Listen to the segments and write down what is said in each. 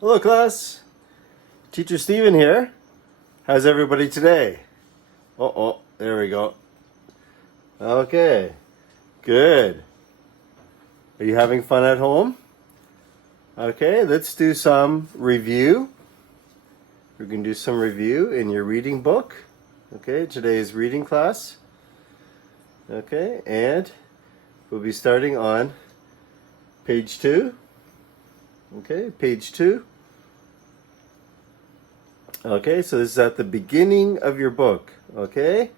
Hello class, Teacher Steven here. How's everybody today? Oh, there we go. Okay, good. Are you having fun at home? Okay, let's do some review. We're going to do some review in your reading book. Okay, today's reading class. Okay, and we'll be starting on page 2. Okay, page 2. Okay, so this is at the beginning of your book. Okay,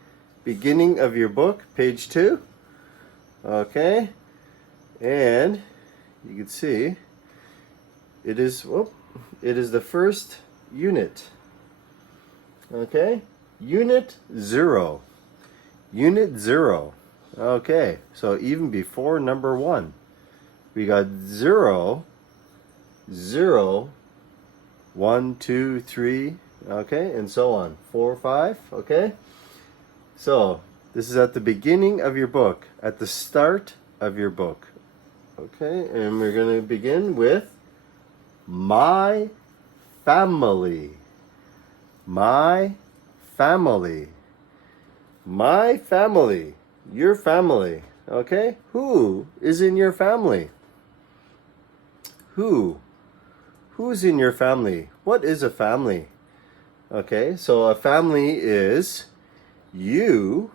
beginning of your book, page 2. Okay, and you can see it is the first unit. Okay, unit 0. Unit 0. Okay, so even before number 1, we got 0, 0, 1, 2, 3, okay, and so on. 4, 5, okay? So, this is at the beginning of your book, at the start of your book. Okay, and we're going to begin with my family. My family. My family. Your family. Okay? Who is in your family? Who? Who's in your family? What is a family? Okay, so a family is you,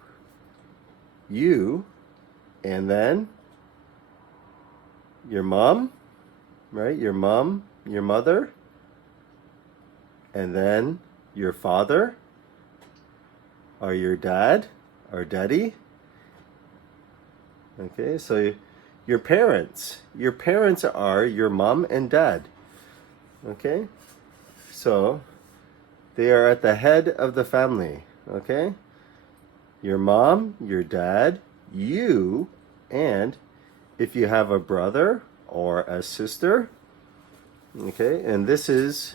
and then your mom, right? Your mom, your mother, and then your father, or your dad, or daddy. Okay, so your parents. Your parents are your mom and dad. Okay, so they are at the head of the family. Okay, your mom, your dad, you, and if you have a brother or a sister. Okay, and this is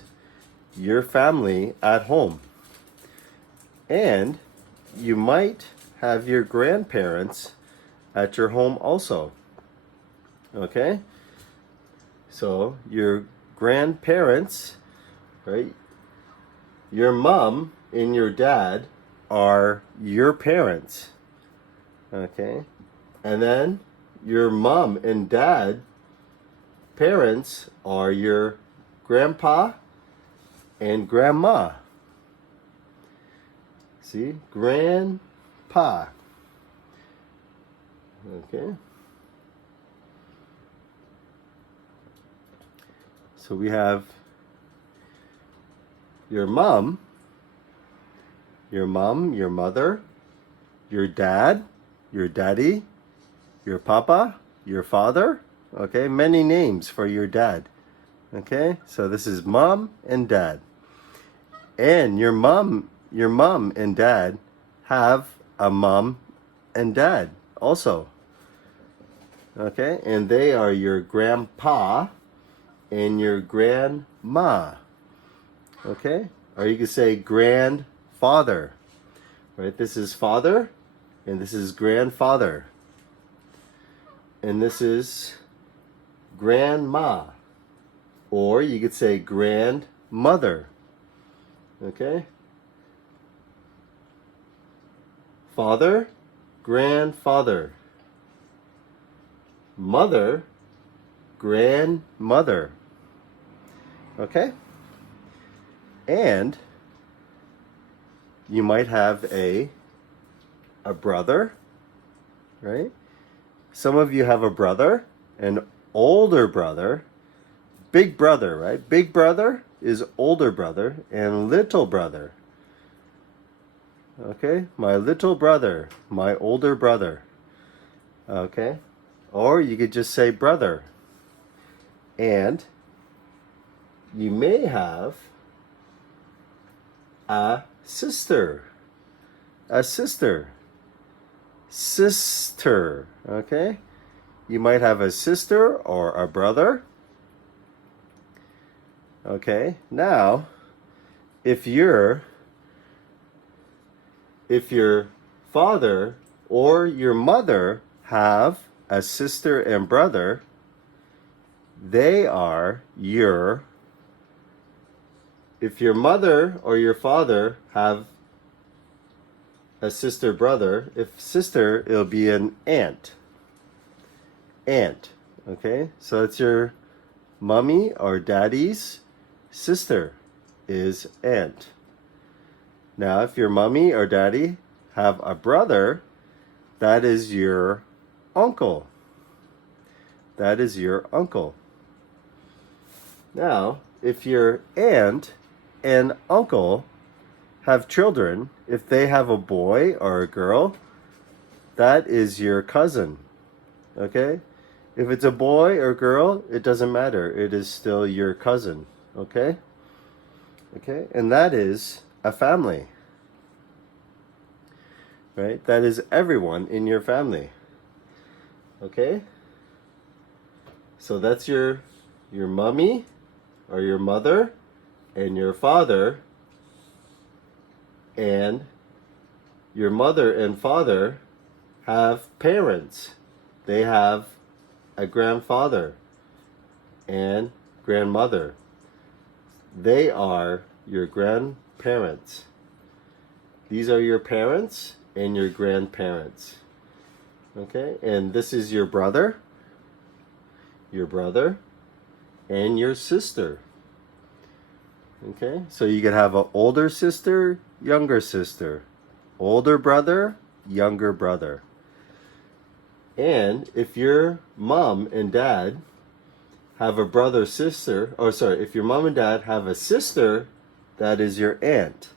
your family at home. And you might have your grandparents at your home also. Okay, so your grandparents, right? Your mom and your dad are your parents. Okay, and then your mom and dad parents are your grandpa and grandma. See, grandpa. Okay, so we have your mom, your mother, your dad, your daddy, your papa, your father. Okay, many names for your dad. Okay, so this is mom and dad. And your mom and dad have a mom and dad also. Okay, and they are your grandpa and your grandma. Okay, or you could say grandfather. Right, this is father, and this is grandfather. And this is grandma. Or you could say grandmother. Okay? Father, grandfather. Mother, grandmother. Okay? And you might have a brother, right? Some of you have a brother, an older brother, big brother, right? Big brother is older brother, and little brother. Okay, my little brother, my older brother. Okay, or you could just say brother. And you may have a sister. A sister. Sister. Okay, you might have a sister or a brother. Okay, now if your father or your mother have a sister and brother, they are your if your mother or your father have a sister brother, if sister, it'll be an aunt. Aunt. Okay? So it's your mommy or daddy's sister is aunt. Now, if your mommy or daddy have a brother, that is your uncle. That is your uncle. Now, if your aunt and uncle have children, if they have a boy or a girl, that is your cousin. Okay? If it's a boy or girl, it doesn't matter. It is still your cousin. Okay? Okay? And that is a family. Right? That is everyone in your family. Okay? So that's your mommy or your mother and your father, and your mother and father have parents. They have a grandfather and grandmother. They are your grandparents. These are your parents and your grandparents. Okay? And this is your brother, and your sister. Okay? So you could have an older sister, younger sister, older brother, younger brother. And if your mom and dad have a brother, sister, if your mom and dad have a sister, that is your aunt.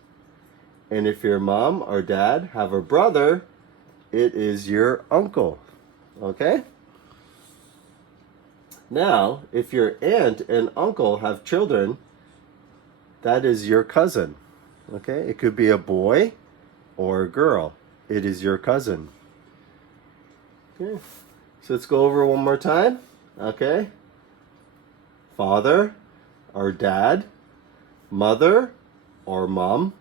And if your mom or dad have a brother, it is your uncle. Okay? Now, if your aunt and uncle have children, that is your cousin. Okay? It could be a boy or a girl. It is your cousin. Okay? So let's go over one more time. Okay? Father or dad, mother or mom,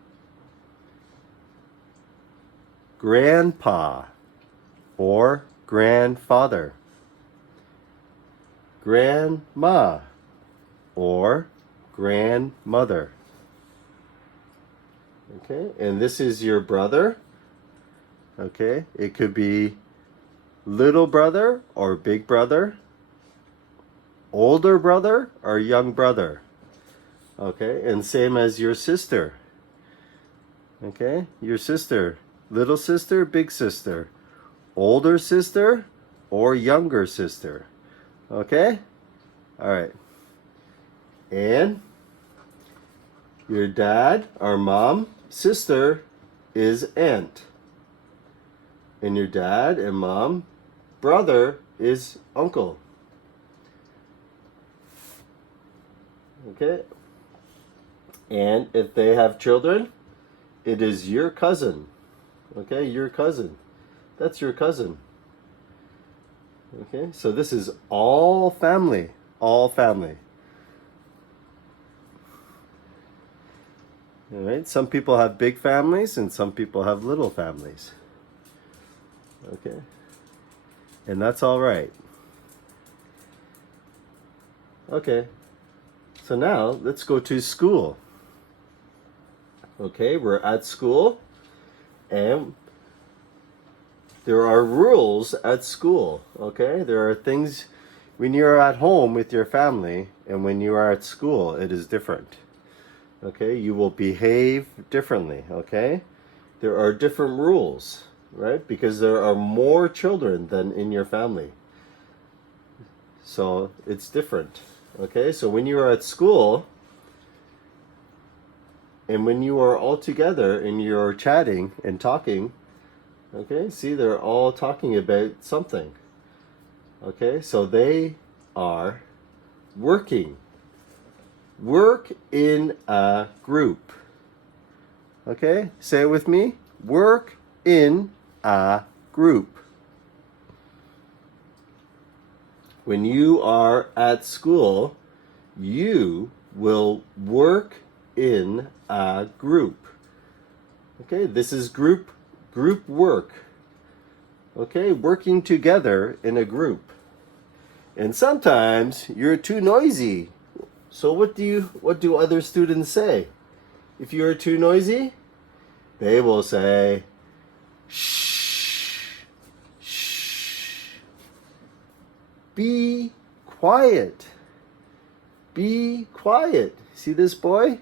grandpa or grandfather, grandma or grandmother. Okay, and this is your brother. Okay, it could be little brother or big brother, older brother or young brother. Okay, and same as your sister. Okay, your sister, little sister, big sister, older sister or younger sister. Okay? All right. And your dad or mom, sister is aunt. And your dad and mom, brother is uncle. Okay? And if they have children, it is your cousin. Okay? Your cousin. That's your cousin. Okay? So this is all family. All family. All right? Some people have big families and some people have little families. Okay? And that's all right. Okay. So now let's go to school. Okay, we're at school and there are rules at school. Okay, there are things when you're at home with your family and when you are at school, it is different. Okay, you will behave differently. Okay, there are different rules, right? Because there are more children than in your family. So it's different. Okay, so when you are at school and when you are all together and you're chatting and talking, okay, see, they're all talking about something. Okay, so they are working. Work in a group. Okay, say it with me. Work in a group. When you are at school, you will work in a group. Okay, this is group work. Okay, working together in a group. And sometimes you're too noisy. So what do other students say? if you are too noisy, they will say, shh, shh. Be quiet. Be quiet. See this boy?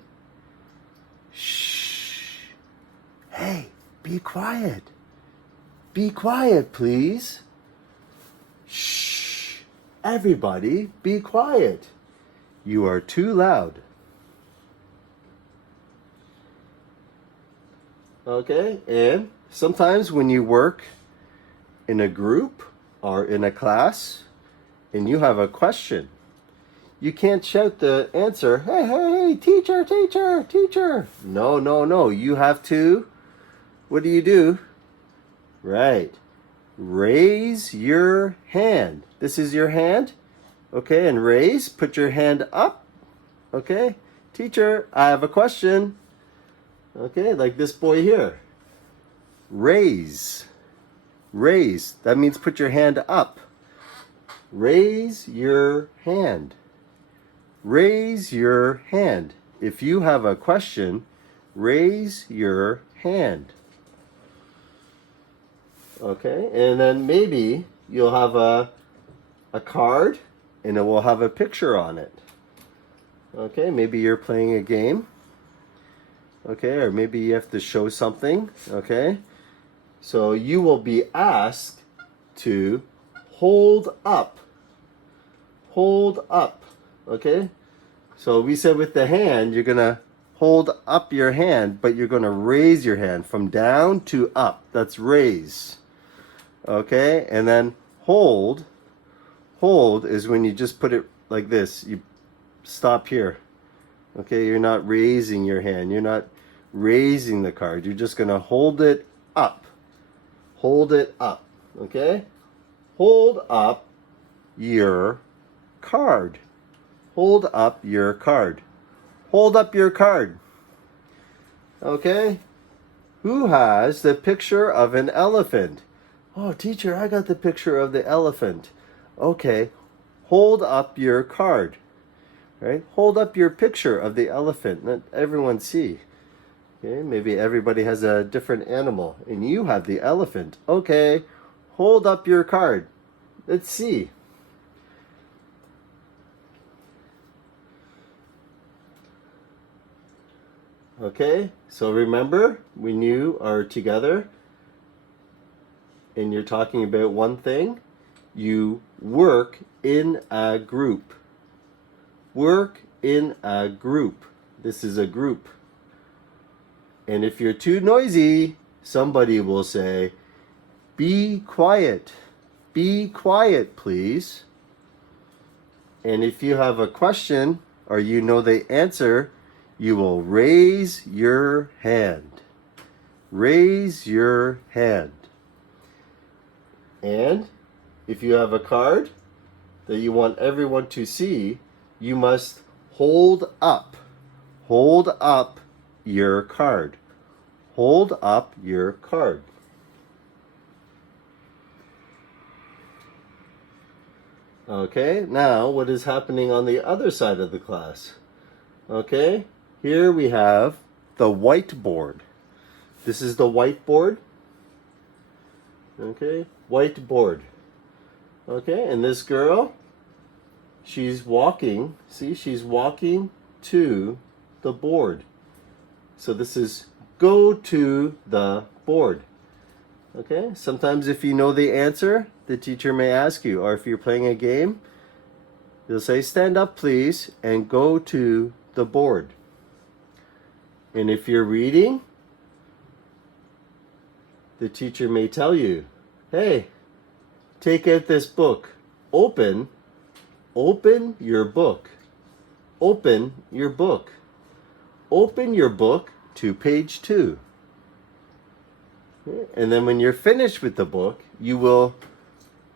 Shh. Hey, be quiet. Be quiet, please. Shh. Everybody, be quiet. You are too loud. Okay, and sometimes when you work in a group or in a class and you have a question, you can't shout the answer, hey, hey, hey, teacher, teacher, teacher. No, no, no. You have to, what do? Right. Raise your hand. This is your hand. Okay, and raise. Put your hand up. Okay. Teacher, I have a question. Okay, like this boy here. Raise. Raise. That means put your hand up. Raise your hand. Raise your hand. If you have a question, raise your hand. Okay, and then maybe you'll have a card and it will have a picture on it. Okay, maybe you're playing a game. Okay, or maybe you have to show something. Okay, so you will be asked to hold up. Hold up. Okay, so we said with the hand, you're gonna hold up your hand, but you're gonna raise your hand from down to up. That's raise. Okay, and then hold. Hold is when you just put it like this. You stop here. Okay, you're not raising your hand. You're not raising the card. You're just gonna hold it up. Hold it up. Okay, hold up your card. Hold up your card. Hold up your card. Okay? Who has the picture of an elephant? Oh, teacher, I got the picture of the elephant. Okay. Hold up your card. Right? Hold up your picture of the elephant. Let everyone see. Okay? Maybe everybody has a different animal and you have the elephant. Okay. Hold up your card. Let's see. Okay, so remember, when you are together and you're talking about one thing, you work in a group. Work in a group. This is a group. And if you're too noisy, somebody will say, be quiet. Be quiet, please. And if you have a question or you know the answer, you will raise your hand. Raise your hand. And if you have a card that you want everyone to see, you must hold up. Hold up your card. Hold up your card. Okay, now what is happening on the other side of the class? Okay, here we have the whiteboard. This is the whiteboard. Okay, whiteboard. Okay, and this girl, she's walking. See, she's walking to the board. So this is go to the board. Okay, sometimes if you know the answer, the teacher may ask you, or if you're playing a game, they'll say, stand up please, and go to the board. And if you're reading, the teacher may tell you, hey, take out this book. Open your book. Open your book. Open your book to page 2. And then when you're finished with the book, you will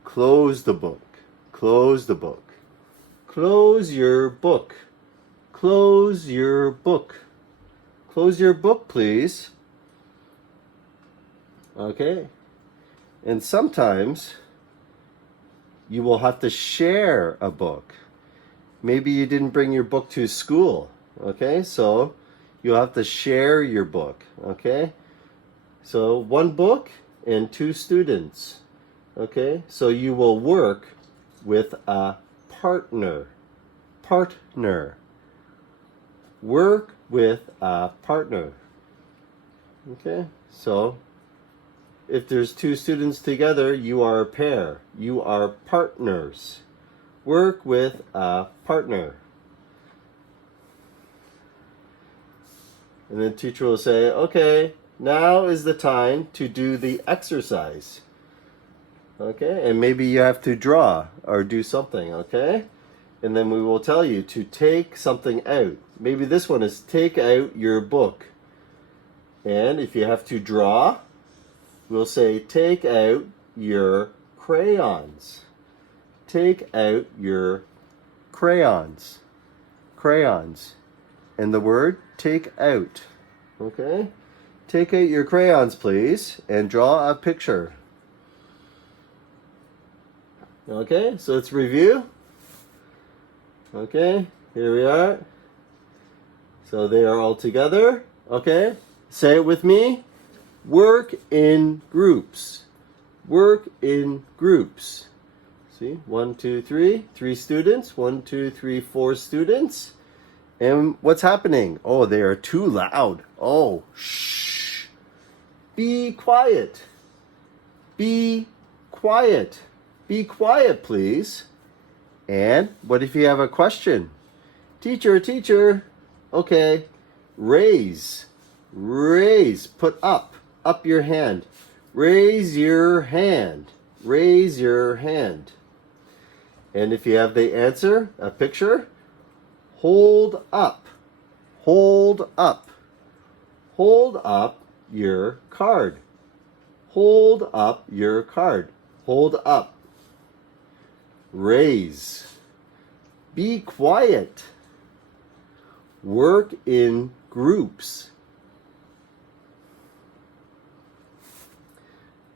close the book. Close the book. Close your book. Close your book. Close your book, please. Okay. And sometimes you will have to share a book. Maybe you didn't bring your book to school. Okay, so You'll have to share your book, okay? So 1 book and 2 students, okay? So you will work with a partner. Partner. Work with a partner. Okay? So if there's 2 students together, you are a pair. You are partners. Work with a partner. And then teacher will say, okay, now is the time to do the exercise. Okay? And maybe you have to draw or do something, okay? And then we will tell you to take something out. Maybe this one is take out your book. And if you have to draw, we'll say take out your crayons. Take out your crayons. Crayons. And the word take out. Okay? Take out your crayons, please, and draw a picture. Okay, so let's review. Okay, here we are. So they are all together. Okay, say it with me. Work in groups. Work in groups. See, 1, 2, 3. 3 students. 1, 2, 3, 4 students. And what's happening? Oh, they are too loud. Oh, shh. Be quiet. Be quiet. Be quiet, please. And what if you have a question? Teacher, teacher. Okay. Raise. Raise. Put up. Up your hand. Raise your hand. Raise your hand. And if you have the answer, a picture, hold up. Hold up. Hold up your card. Hold up your card. Hold up. Raise. Be quiet. Work in groups.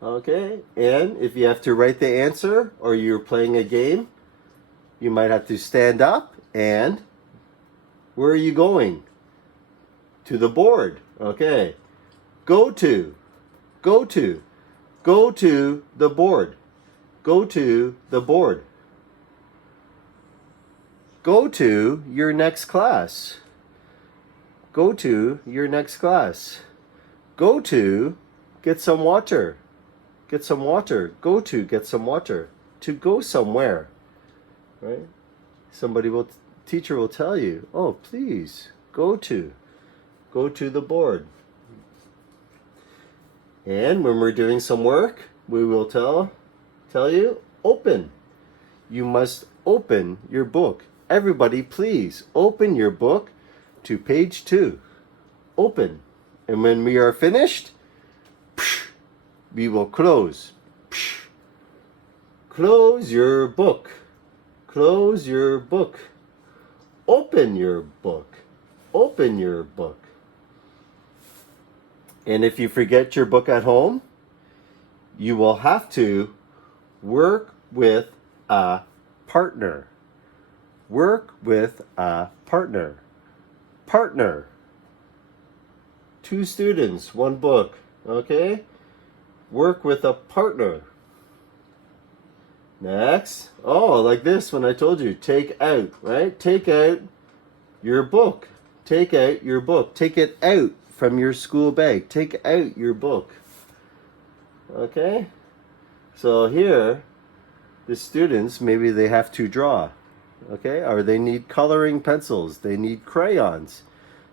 Okay, and if you have to write the answer or you're playing a game, you might have to stand up and where are you going? To the board. Okay. Go to. Go to. Go to the board. Go to the board. Go to your next class. Go to your next class. Go to get some water. Get some water. Go to get some water. To go somewhere. Right? Teacher will tell you, oh, please, go to the board. And when we're doing some work, we will tell you, open. You must open your book. Everybody, please, open your book to page 2. Open. And when we are finished, we will close. Close your book. Close your book. Open your book. Open your book. And if you forget your book at home, you will have to work with a partner. Work with a partner. Partner. 2 students, 1 book. Okay? Work with a partner. Next. Oh, like this when I told you. Take out, right? Take out your book. Take out your book. Take it out from your school bag. Take out your book. Okay? So here, the students, maybe they have to draw. Okay? Or they need coloring pencils. They need crayons.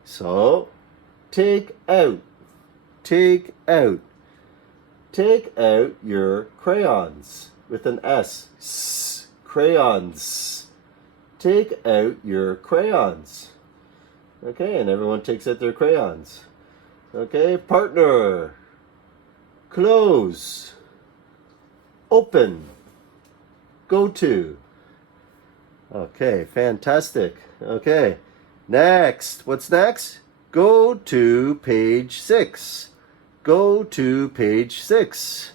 So, take out. Take out. Take out your crayons. With an S. Crayons. Take out your crayons. Okay, and everyone takes out their crayons. Okay, partner. Close. Open. Go to. Okay, fantastic. Okay, next. What's next? Go to page 6. Go to page 6.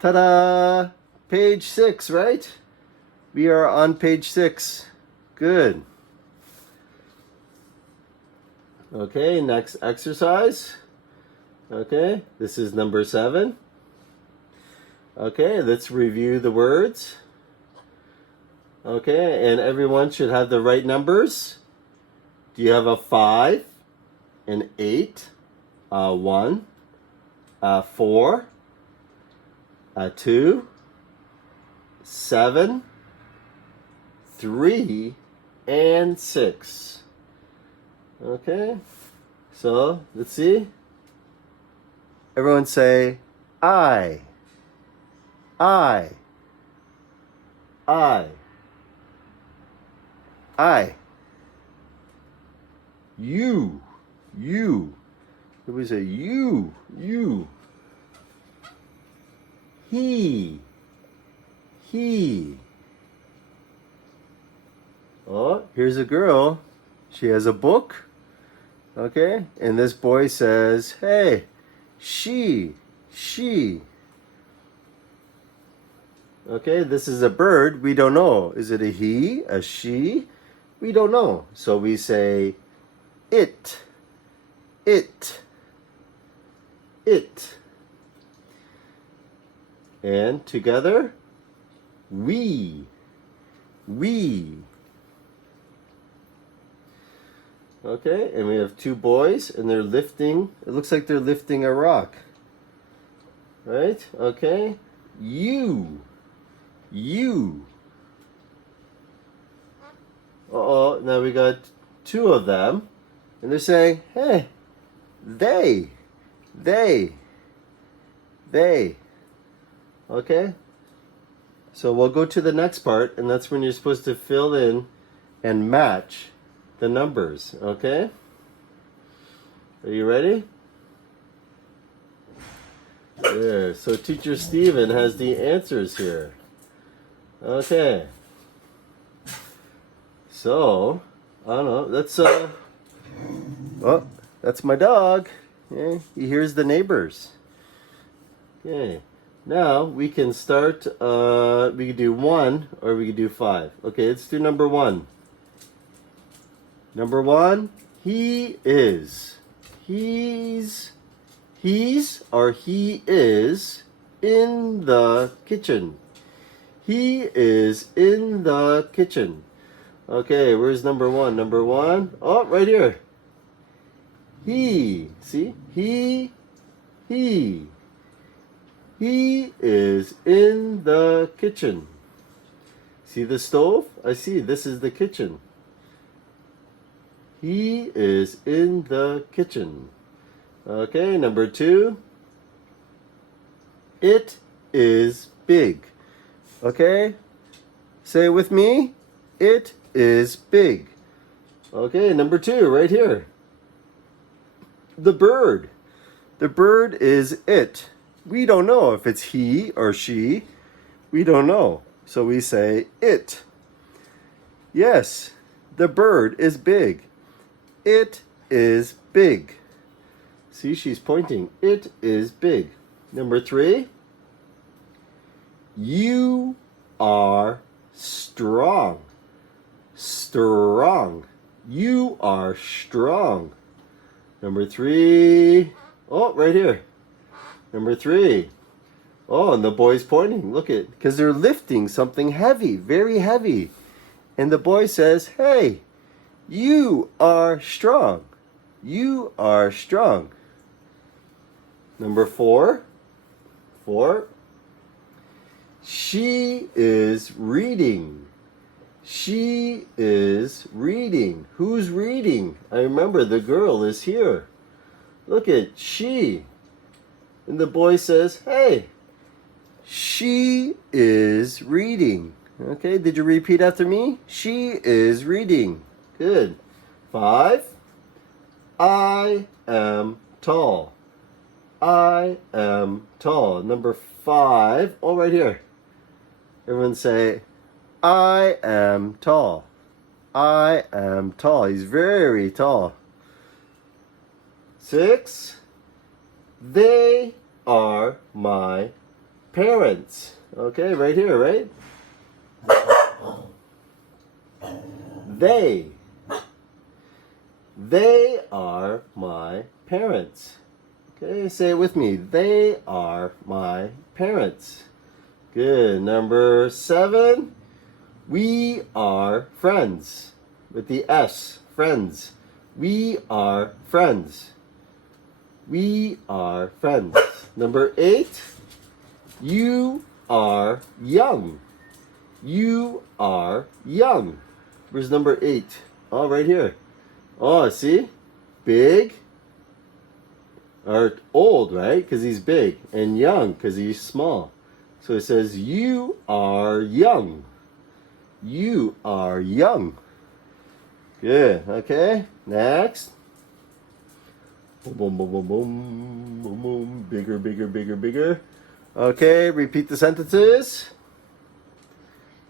Ta-da! Page 6, right? We are on page 6. Good. Okay, next exercise. Okay, this is number 7. Okay, let's review the words. Okay, and everyone should have the right numbers. Do you have a 5, an 8, a 1, a 4, a 2, 7, 3, and 6? Okay, so let's see. Everyone say I, I, I, I. You. Everybody say you. He. Oh, here's a girl. She has a book. Okay, and this boy says, hey, she. Okay, this is a bird. We don't know. Is it a he, a she? We don't know. So we say it. And together, we. Okay, and we have 2 boys, and they're lifting. It looks like they're lifting a rock. Right? Okay. You. Uh-oh, now we got 2 of them. And they're saying, hey, they. Okay? So we'll go to the next part, and that's when you're supposed to fill in and match the numbers. Okay? Are you ready? There. So Teacher Steven has the answers here. Okay. So, I don't know. Let's oh, that's my dog. Yeah, he hears the neighbors. Okay. Now we can start. We can do 1 or we can do 5. Okay, let's do number 1. Number 1. He is. He's or he is in the kitchen. He is in the kitchen. Okay, where's number 1? Number 1. Oh, right here. He. See? He is in the kitchen. See the stove? I see. This is the kitchen. He is in the kitchen. Okay, number 2. It is big. Okay? Say it with me. It is big. Okay, number 2, right here. The bird. The bird is it. We don't know if it's he or she. We don't know. So we say it. Yes, the bird is big. It is big. See, she's pointing. It is big. Number 3. You are strong. Strong. You are strong. Number 3. Oh, right here. Number 3. Oh, and the boy's pointing. Look at, because they're lifting something heavy, very heavy. And the boy says, hey, you are strong. You are strong. Number 4. She is reading. She is reading. Who's reading? I remember the girl is here. Look at she. And the boy says, hey, she is reading. Okay, did you repeat after me? She is reading. Good. 5. I am tall. I am tall. Number 5. Oh, right here. Everyone say, I am tall. I am tall. He's very tall. 6. They are my parents. Okay, right here, right? They are my parents. Okay, say it with me. They are my parents. Good. Number 7. We are friends. With the S, friends. We are friends. We are friends. Number 8. You are young. You are young. Where's number 8? Oh, right here. Oh, see? Big. Or old, right? Because he's big. And young, because he's small. So it says, you are young. You are young. Good. Okay. Next. Boom, boom, boom, boom, boom, boom, boom. Bigger, bigger, bigger, bigger. Okay. Repeat the sentences.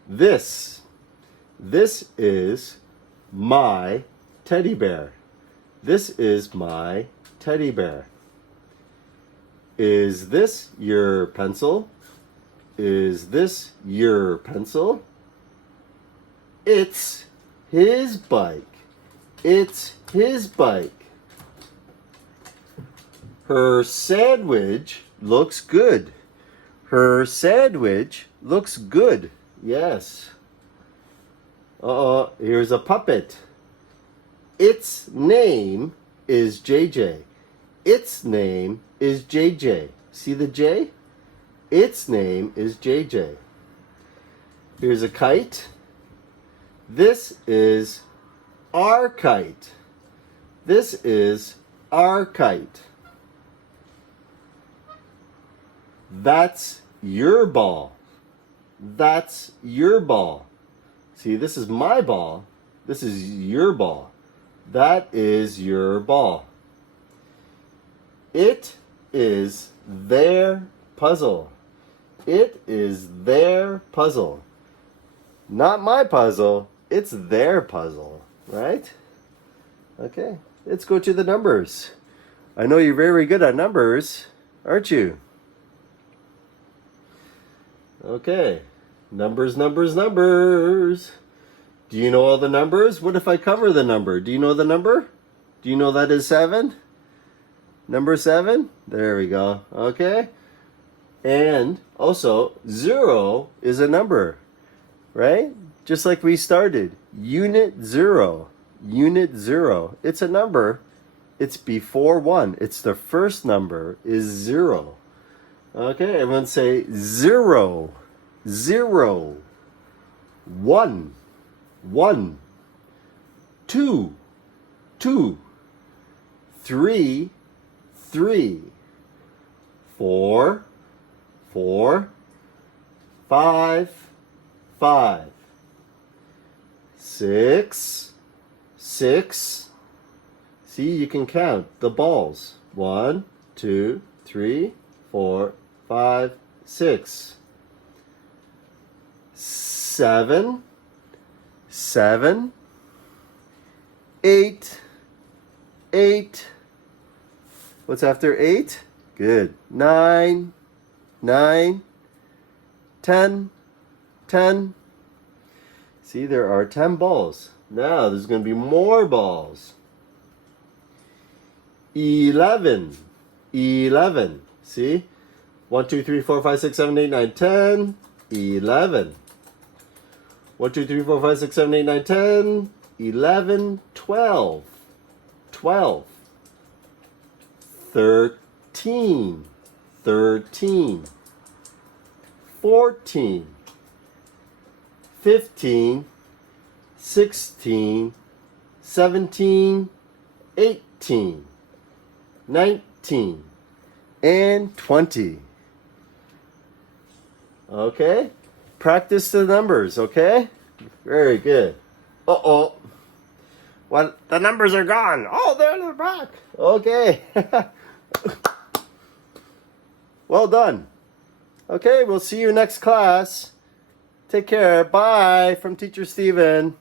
This is my teddy bear. This is my teddy bear. Is this your pencil? Is this your pencil? It's his bike. It's his bike. Her sandwich looks good. Her sandwich looks good. Yes. Here's a puppet. Its name is JJ. Its name is JJ. See the J? Its name is JJ. Here's a kite. This is our kite. This is our kite. That's your ball. That's your ball. See, this is my ball. This is your ball. That is your ball. It is their puzzle. It is their puzzle. Not my puzzle. It's their puzzle, right? Okay, let's go to the numbers. I know you're very good at numbers, aren't you? Okay, numbers, numbers, numbers. Do you know all the numbers? What if I cover the number? Do you know the number? Do you know that is 7? Number 7? There we go. Okay. And also, 0 is a number, right? Just like we started. Unit 0. Unit 0. It's a number. It's before 1. It's the first number is 0. Okay, everyone say 0. 0. 1. 1. 2. 2. 3. 3. 4. 4. 5. 5. 6. 6. See, you can count the balls. 1, 2, 3, 4, 5, 6. 7. 7. 8. 8. What's after 8? Good. 9. 9. 10. 10. See, there are 10 balls. Now there's going to be more balls. 11. 11. See? 1, 2, 3, 4, 5, 6, 7, 8, 9, 10. 11. 1, 2, 3, 4, 5, 6, 7, 8, 9, 10. 11. 12. 12. 13. 13. 14. 15. 16. 17. 18. 19. And 20. Okay? Practice the numbers, okay? Very good. Uh-oh. Well, the numbers are gone. Oh, they're back. Okay. Well done. Okay, we'll see you next class. Take care. Bye from Teacher Steven.